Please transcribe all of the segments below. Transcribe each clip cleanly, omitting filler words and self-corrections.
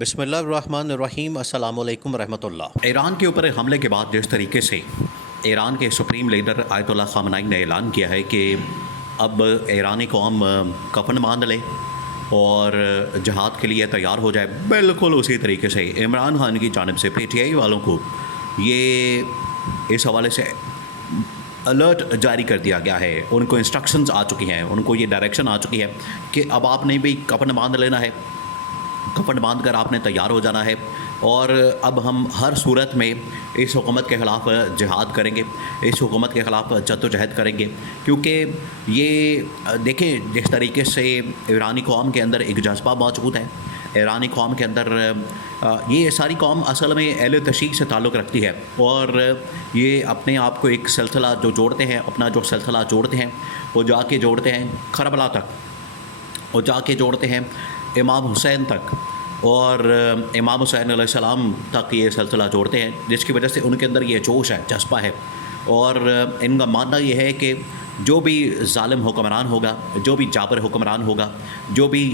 بسم اللہ الرحمن الرحیم۔ السلام علیکم ورحمۃ اللہ۔ ایران کے اوپر حملے کے بعد جس طریقے سے ایران کے سپریم لیڈر آیت اللہ خامنائی نے اعلان کیا ہے کہ اب ایرانی قوم کفن باندھ لے اور جہاد کے لیے تیار ہو جائے، بالکل اسی طریقے سے عمران خان کی جانب سے پی ٹی آئی والوں کو یہ اس حوالے سے الرٹ جاری کر دیا گیا ہے، ان کو انسٹرکشنز آ چکی ہیں، ان کو یہ ڈائریکشن آ چکی ہے کہ اب آپ نے بھی کفن باندھ لینا ہے، کفن باندھ کر آپ نے تیار ہو جانا ہے، اور اب ہم ہر صورت میں اس حکومت کے خلاف جہاد کریں گے، اس حکومت کے خلاف جد و جہد کریں گے، کیونکہ یہ دیکھیں جس طریقے سے ایرانی قوم کے اندر ایک جذبہ موجود ہے، ایرانی قوم کے اندر یہ ساری قوم اصل میں اہل تشیع سے تعلق رکھتی ہے، اور یہ اپنے آپ کو ایک سلسلہ جو جوڑتے ہیں، اپنا جو سلسلہ جوڑتے ہیں وہ جا کے جوڑتے ہیں کربلا تک، وہ جا کے جوڑتے ہیں امام حسین تک، اور امام حسین علیہ السلام تک یہ سلسلہ جوڑتے ہیں، جس کی وجہ سے ان کے اندر یہ جوش ہے، جذبہ ہے، اور ان کا ماننا یہ ہے کہ جو بھی ظالم حکمران ہوگا، جو بھی جابر حکمران ہوگا، جو بھی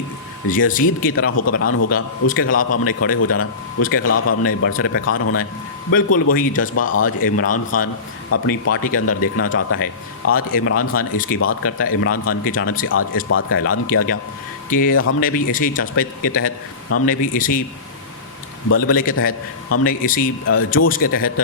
یزید کی طرح حکمران ہوگا، اس کے خلاف ہم نے کھڑے ہو جانا، اس کے خلاف ہم نے برسر پیکار ہونا ہے۔ بالکل وہی جذبہ آج عمران خان اپنی پارٹی کے اندر دیکھنا چاہتا ہے۔ آج عمران خان اس کی بات کرتا ہے، عمران خان کی جانب سے آج اس بات کا اعلان کیا گیا کہ ہم نے بھی اسی جذبے کے تحت، ہم نے بھی اسی بلبلے کے تحت، ہم نے اسی جوش کے تحت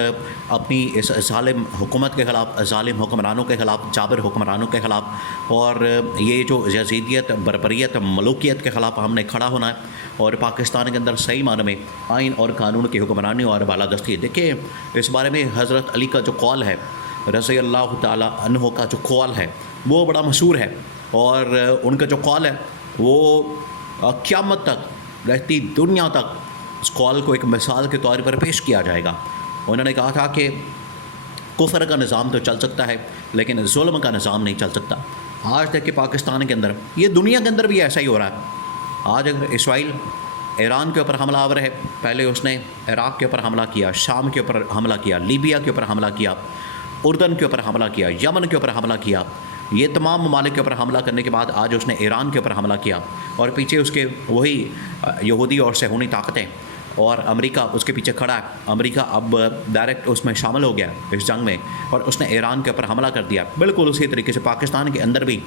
اپنی اس ظالم حکومت کے خلاف، ظالم حکمرانوں کے خلاف، جابر حکمرانوں کے خلاف، اور یہ جو یزیدیت، بربریت، ملوکیت کے خلاف ہم نے کھڑا ہونا ہے، اور پاکستان کے اندر صحیح معنی میں آئین اور قانون کی حکمرانی اور بالادستی۔ دیکھیں اس بارے میں حضرت علی کا جو قول ہے، رضی اللہ تعالی عنہ کا جو قول ہے وہ بڑا مشہور ہے، اور ان کا جو قول ہے وہ قیامت تک، رہتی دنیا تک اس قول کو ایک مثال کے طور پر پیش کیا جائے گا۔ انہوں نے کہا تھا کہ کفر کا نظام تو چل سکتا ہے لیکن ظلم کا نظام نہیں چل سکتا۔ آج تک کہ پاکستان کے اندر، یہ دنیا کے اندر بھی ایسا ہی ہو رہا ہے۔ آج اگر اسرائیل ایران کے اوپر حملہ آور ہے، پہلے اس نے عراق کے اوپر حملہ کیا، شام کے اوپر حملہ کیا، لیبیا کے اوپر حملہ کیا، اردن کے اوپر حملہ کیا، یمن کے اوپر حملہ کیا، یہ تمام ممالک کے اوپر حملہ کرنے کے بعد آج اس نے ایران کے اوپر حملہ کیا، اور پیچھے اس کے وہی یہودی اور صہیونی طاقتیں، اور امریکہ اس کے پیچھے کھڑا ہے۔ امریکہ اب ڈائریکٹ اس میں شامل ہو گیا اس جنگ میں، اور اس نے ایران کے اوپر حملہ کر دیا۔ بالکل اسی طریقے سے پاکستان کے اندر بھی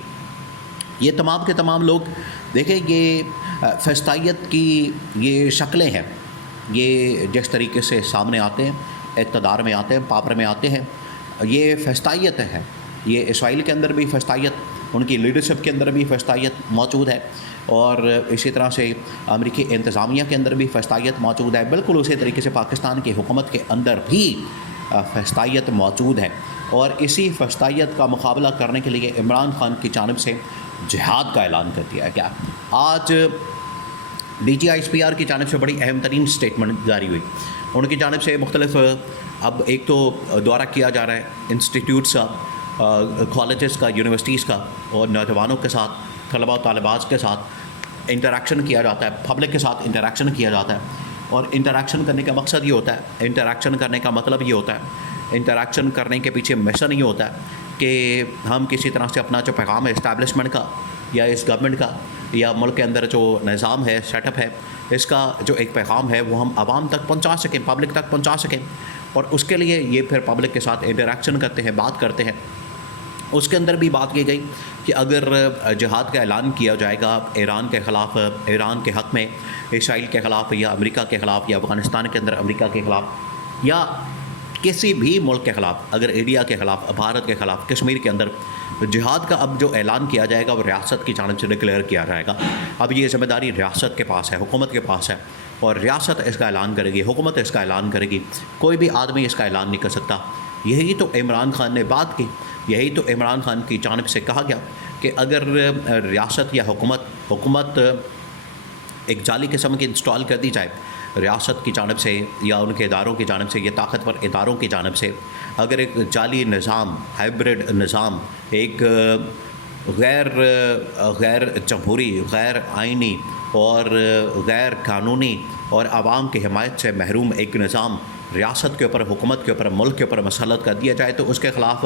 یہ تمام کے تمام لوگ، دیکھیں یہ فسطائیت کی یہ شکلیں ہیں، یہ جس طریقے سے سامنے آتے ہیں، اقتدار میں آتے ہیں، پاور میں آتے ہیں، یہ فسطائیت ہے۔ یہ اسرائیل کے اندر بھی فسطائیت، ان کی لیڈرشپ کے اندر بھی فسطائیت موجود ہے، اور اسی طرح سے امریکی انتظامیہ کے اندر بھی فسطائیت موجود ہے۔ بالکل اسی طریقے سے پاکستان کی حکومت کے اندر بھی فسطائیت موجود ہے، اور اسی فسطائیت کا مقابلہ کرنے کے لیے عمران خان کی جانب سے جہاد کا اعلان کر دیا گیا۔ آج D G I S P R کی جانب سے بڑی اہم ترین سٹیٹمنٹ جاری ہوئی۔ ان کی جانب سے مختلف، اب ایک تو دورہ کیا جا رہا ہے انسٹیٹیوٹس کا، کالجز کا، یونیورسٹیز کا، اور نوجوانوں کے ساتھ، طلباء و طالبات کے ساتھ انٹریکشن کیا جاتا ہے، پبلک کے ساتھ انٹریکشن کیا جاتا ہے، اور انٹریکشن کرنے کا مقصد یہ ہوتا ہے، انٹریکشن کرنے کا مطلب یہ ہوتا ہے، انٹریکشن کرنے کے پیچھے مشن یہ ہوتا ہے کہ ہم کسی طرح سے اپنا جو پیغام ہے اسٹیبلشمنٹ کا، یا اس گورنمنٹ کا، یا ملک کے اندر جو نظام ہے، سیٹ اپ ہے، اس کا جو ایک پیغام ہے وہ ہم عوام تک پہنچا سکیں، پبلک تک پہنچا سکیں، اور اس کے لیے یہ پھر پبلک کے ساتھ انٹریکشن کرتے ہیں، بات کرتے ہیں۔ اس کے اندر بھی بات کی گئی کہ اگر جہاد کا اعلان کیا جائے گا ایران کے خلاف، ایران کے حق میں، اسرائیل کے خلاف، یا امریکہ کے خلاف، یا افغانستان کے اندر امریکہ کے خلاف، یا کسی بھی ملک کے خلاف، اگر انڈیا کے خلاف، بھارت کے خلاف، کشمیر کے اندر جہاد کا اب جو اعلان کیا جائے گا وہ ریاست کی جانب سے ڈکلیئر کیا جائے گا۔ اب یہ ذمہ داری ریاست کے پاس ہے، حکومت کے پاس ہے، اور ریاست اس کا اعلان کرے گی، حکومت اس کا اعلان کرے گی، کوئی بھی آدمی اس کا اعلان نہیں کر سکتا۔ یہی تو عمران خان نے بات کی، یہی تو عمران خان کی جانب سے کہا گیا کہ اگر ریاست یا حکومت ایک جعلی قسم کی انسٹال کر دی جائے ریاست کی جانب سے، یا ان کے اداروں کی جانب سے، یا طاقتور اداروں کی جانب سے، اگر ایک جعلی نظام، ہائبرڈ نظام، ایک غیر جمہوری، غیر آئینی اور غیر قانونی اور عوام کی حمایت سے محروم ایک نظام ریاست کے اوپر، حکومت کے اوپر، ملک کے اوپر مسلط کر دیا جائے، تو اس کے خلاف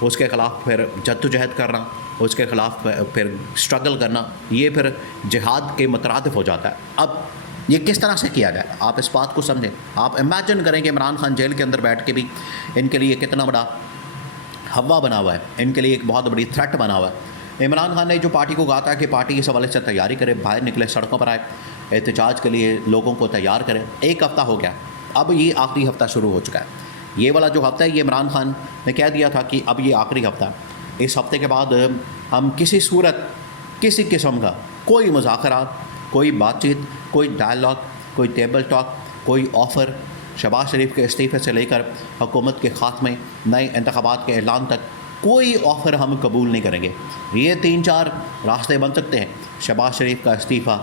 اس کے خلاف پھر جدوجہد کرنا, اس کے خلاف پھر اسٹرگل کرنا, یہ پھر جہاد کے مترادف ہو جاتا ہے. اب یہ کس طرح سے کیا جائے, آپ اس بات کو سمجھیں. آپ امیجن کریں کہ عمران خان جیل کے اندر بیٹھ کے بھی ان کے لیے کتنا بڑا ہوا بنا ہوا ہے, ان کے لیے ایک بہت بڑی تھریٹ بنا ہوا ہے. عمران خان نے جو پارٹی کو کہا تھا کہ پارٹی اس حوالے سے تیاری کرے, باہر نکلے, سڑکوں پر آئے, احتجاج کے لیے لوگوں کو تیار کرے. 1 ہفتہ ہو گیا, اب یہ آخری ہفتہ شروع ہو چکا ہے. یہ والا جو ہفتہ ہے, یہ عمران خان نے کہہ دیا تھا کہ اب یہ آخری ہفتہ ہے. اس ہفتے کے بعد ہم کسی صورت, کسی قسم کا کوئی مذاکرات, کوئی بات چیت, کوئی ڈائلاگ, کوئی ٹیبل ٹاک, کوئی آفر, شہباز شریف کے استعفے سے لے کر حکومت کے خاتمے, نئے انتخابات کے اعلان تک کوئی آفر ہم قبول نہیں کریں گے. یہ 3-4 راستے بن سکتے ہیں: شہباز شریف کا استعفیٰ,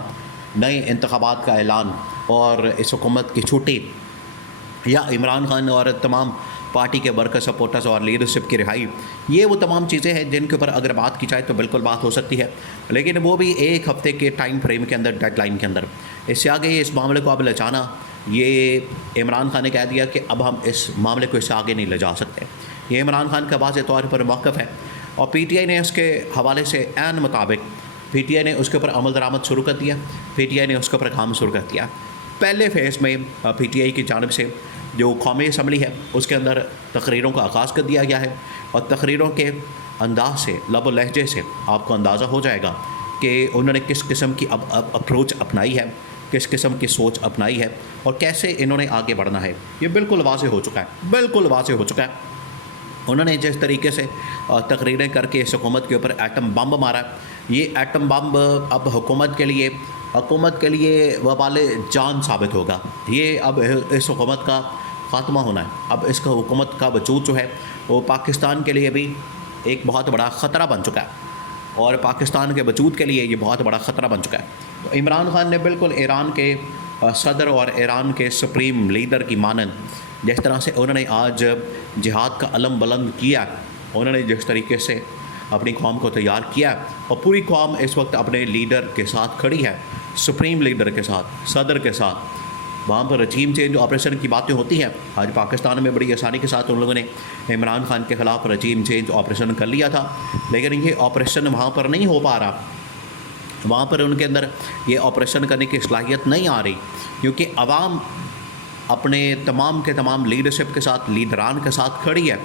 نئے انتخابات کا اعلان, اور اس حکومت کی چھٹی, یا عمران خان اور تمام پارٹی کے ورکر, سپورٹرز اور لیڈرشپ کی رہائی. یہ وہ تمام چیزیں ہیں جن کے اوپر اگر بات کی جائے تو بالکل بات ہو سکتی ہے, لیکن وہ بھی 1 ہفتے کے ٹائم فریم کے اندر, ڈیڈ لائن کے اندر. اس سے آگے اس معاملے کو اب لے جانا, یہ عمران خان نے کہہ دیا کہ اب ہم اس معاملے کو اس سے آگے نہیں لے جا سکتے. یہ عمران خان کا واضح طور پر موقف ہے, اور پی ٹی آئی نے اس کے حوالے سے عین مطابق پی ٹی آئی نے اس کے اوپر عمل درآمد شروع کر دیا, پی ٹی آئی نے اس کے اوپر کام شروع کر دیا. پہلے فیز میں پی ٹی آئی کی جانب سے جو قومی اسمبلی ہے اس کے اندر تقریروں کا آغاز کر دیا گیا ہے, اور تقریروں کے انداز سے, لب و لہجے سے آپ کو اندازہ ہو جائے گا کہ انہوں نے کس قسم کی اپروچ اپنائی ہے, کس قسم کی سوچ اپنائی ہے, اور کیسے انہوں نے آگے بڑھنا ہے. یہ بالکل واضح ہو چکا ہے, بالکل واضح ہو چکا ہے. انہوں نے جس طریقے سے تقریریں کر کے اس حکومت کے اوپر ایٹم بم مارا, یہ ایٹم بم اب حکومت کے لیے وبال جان ثابت ہوگا. یہ اب اس حکومت کا خاتمہ ہونا ہے. اب اس کا حکومت کا وجود جو ہے وہ پاکستان کے لیے بھی ایک بہت بڑا خطرہ بن چکا ہے, اور پاکستان کے وجود کے لیے یہ بہت بڑا خطرہ بن چکا ہے. تو عمران خان نے بالکل ایران کے صدر اور ایران کے سپریم لیڈر کی مانند, جس طرح سے انہوں نے آج جہاد کا علم بلند کیا, انہوں نے جس طریقے سے اپنی قوم کو تیار کیا, اور پوری قوم اس وقت اپنے لیڈر کے ساتھ کھڑی ہے, سپریم لیڈر کے ساتھ, صدر کے ساتھ. وہاں پر رجیم چینج آپریشن کی باتیں ہوتی ہیں. آج پاکستان میں بڑی آسانی کے ساتھ ان لوگوں نے عمران خان کے خلاف رجیم چینج آپریشن کر لیا تھا, لیکن یہ آپریشن وہاں پر نہیں ہو پا رہا. وہاں پر ان کے اندر یہ آپریشن کرنے کی صلاحیت نہیں آ رہی, کیونکہ عوام اپنے تمام کے تمام لیڈرشپ کے ساتھ, لیڈران کے ساتھ کھڑی ہے,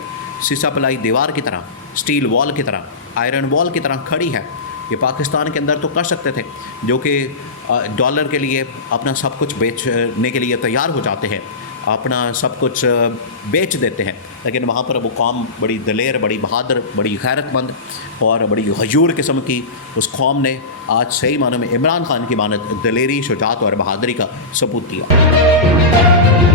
سیسا پلائی دیوار کی طرح, سٹیل وال کی طرح, آئرن وال کی طرح کھڑی ہے. یہ پاکستان کے اندر تو کر سکتے تھے, جو کہ ڈالر کے لیے اپنا سب کچھ بیچنے کے لیے تیار ہو جاتے ہیں, اپنا سب کچھ بیچ دیتے ہیں, لیکن وہاں پر وہ قوم بڑی دلیر, بڑی بہادر, بڑی غیرت مند اور بڑی غیور قسم کی اس قوم نے آج صحیح معنوں میں عمران خان کی مانند دلیری, شجاعت اور بہادری کا ثبوت دیا.